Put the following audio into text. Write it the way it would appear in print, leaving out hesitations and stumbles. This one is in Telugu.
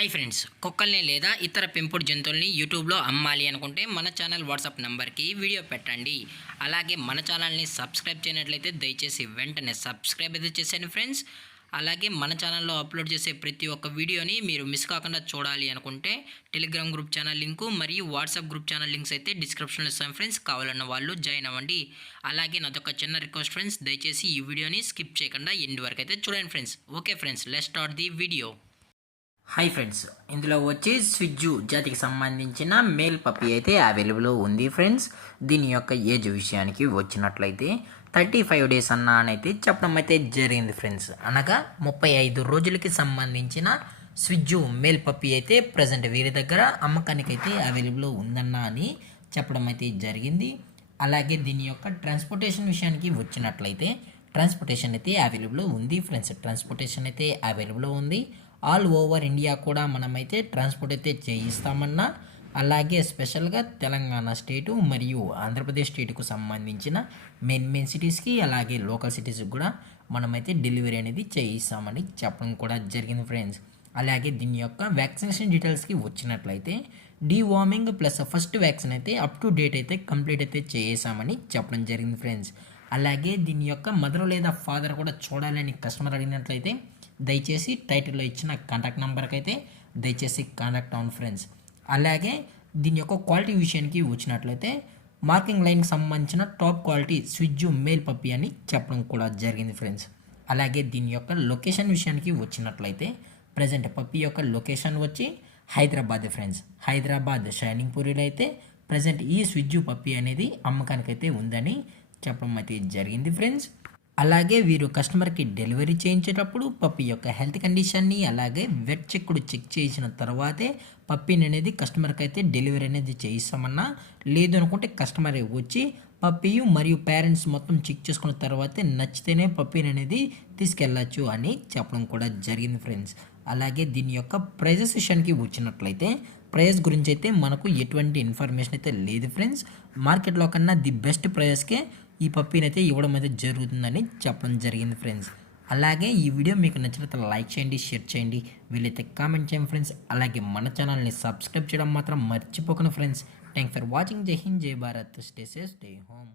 హాయ్ ఫ్రెండ్స్, కుక్కల్ని లేదా ఇతర పెంపుడు జంతువుల్ని యూట్యూబ్లో అమ్మాలి అనుకుంటే మన ఛానల్ వాట్సాప్ నెంబర్కి వీడియో పెట్టండి. అలాగే మన ఛానల్ని సబ్స్క్రైబ్ చేయనట్లయితే దయచేసి వెంటనే సబ్స్క్రైబ్ అయితే చేసేయండి ఫ్రెండ్స్. అలాగే మన ఛానల్లో అప్లోడ్ చేసే ప్రతి ఒక్క వీడియోని మీరు మిస్ కాకుండా చూడాలి అనుకుంటే టెలిగ్రామ్ గ్రూప్ ఛానల్ లింకు మరియు వాట్సాప్ గ్రూప్ ఛానల్ లింక్స్ అయితే డిస్క్రిప్షన్లో ఇస్తాను ఫ్రెండ్స్. కావాలన్న వాళ్ళు జాయిన్ అవ్వండి. అలాగే నాదొక చిన్న రిక్వెస్ట్ ఫ్రెండ్స్, దయచేసి ఈ వీడియోని స్కిప్ చేయకుండా ఎండ్ వరకు అయితే చూడండి friends. Okay friends, let's start the video. Hi friends, ఇందులో వచ్చి స్విజ్జు జాతికి సంబంధించిన మేల్ పప్పీ అయితే అవైలబుల్ ఉంది ఫ్రెండ్స్. దీని యొక్క ఏజ్ విషయానికి వచ్చినట్లయితే 35 డేస్ అయితే చెప్పడం అయితే జరిగింది ఫ్రెండ్స్. అనగా 35 రోజులకి సంబంధించిన స్విజ్జు మేల్ పప్పీ అయితే ప్రజెంట్ వీరి దగ్గర అమ్మకానికి అయితే అవైలబుల్ ఉందన్నా అని చెప్పడం అయితే జరిగింది. అలాగే దీని యొక్క ట్రాన్స్పోర్టేషన్ విషయానికి వచ్చినట్లయితే ట్రాన్స్పోర్టేషన్ అయితే అవైలబుల్ ఉంది ఫ్రెండ్స్. ట్రాన్స్పోర్టేషన్ అయితే అవైలబుల్ ఉంది. ఆల్ ఓవర్ ఇండియా కూడా మనమైతే ట్రాన్స్పోర్ట్ అయితే చేయిస్తామన్నా, అలాగే స్పెషల్గా తెలంగాణ స్టేటు మరియు ఆంధ్రప్రదేశ్ స్టేటుకు సంబంధించిన మెయిన్ సిటీస్కి అలాగే లోకల్ సిటీస్కి కూడా మనమైతే డెలివరీ అనేది చేయిస్తామని చెప్పడం కూడా జరిగింది ఫ్రెండ్స్. అలాగే దీని యొక్క వ్యాక్సినేషన్ డీటెయిల్స్కి వచ్చినట్లయితే డీవార్మింగ్ ప్లస్ ఫస్ట్ వ్యాక్సిన్ అయితే అప్ టు డేట్ అయితే కంప్లీట్ అయితే చేసామని చెప్పడం జరిగింది ఫ్రెండ్స్. అలాగే దీని యొక్క మదర్ లేదా ఫాదర్ కూడా చూడాలని కస్టమర్ అడిగినట్లయితే దయచేసి టైటిల్లో ఇచ్చిన కాంటాక్ట్ నెంబర్కి అయితే దయచేసి కాంటాక్ట్ అవ్వండి ఫ్రెండ్స్. అలాగే దీని యొక్క క్వాలిటీ విషయానికి వచ్చినట్లయితే మార్కింగ్ లైన్కి సంబంధించిన టాప్ క్వాలిటీ స్విజ్జు మేల్ పప్పీ అని చెప్పడం కూడా జరిగింది ఫ్రెండ్స్. అలాగే దీని యొక్క లొకేషన్ విషయానికి వచ్చినట్లయితే ప్రజెంట్ పప్పీ యొక్క లొకేషన్ వచ్చి హైదరాబాద్ ఫ్రెండ్స్. హైదరాబాద్ షైనింగ్ పూరిలో అయితే ప్రజెంట్ ఈ స్విజ్జు పప్పీ అనేది అమ్మకానికైతే ఉందని చెప్పడం అయితే జరిగింది ఫ్రెండ్స్. అలాగే వీరు కస్టమర్కి డెలివరీ చేయించేటప్పుడు పప్పీ యొక్క హెల్త్ కండిషన్ని అలాగే వెట్ చెక్కుడు చెక్ చేసిన తర్వాతే పప్పీని అనేది కస్టమర్కి అయితే డెలివరీ అనేది చేయిస్తామన్నా, లేదు అనుకుంటే కస్టమర్ వచ్చి పప్పీ మరియు పేరెంట్స్ మొత్తం చెక్ చేసుకున్న తర్వాతే నచ్చితేనే పప్పీని అనేది తీసుకెళ్ళచ్చు అని చెప్పడం కూడా జరిగింది ఫ్రెండ్స్. అలాగే దీని యొక్క ప్రైజెస్ విషయానికి వచ్చినట్లయితే ప్రైస్ గురించి అయితే మనకు ఎటువంటి ఇన్ఫర్మేషన్ అయితే లేదు ఫ్రెండ్స్. మార్కెట్లో కన్నా ది బెస్ట్ ప్రైజెస్కే ఈ పప్పీని అయితే ఇవ్వడం అయితే జరుగుతుందని చెప్పడం జరిగింది ఫ్రెండ్స్. అలాగే ఈ వీడియో మీకు నచ్చినట్లయితే లైక్ చేయండి, షేర్ చేయండి, వీలైతే కామెంట్ చేయండి ఫ్రెండ్స్. అలాగే మన ఛానల్ని సబ్స్క్రైబ్ చేయడం మాత్రం మర్చిపోకండి ఫ్రెండ్స్. Thank for watching. జై హింద్, జై Bharat, stay safe, stay home.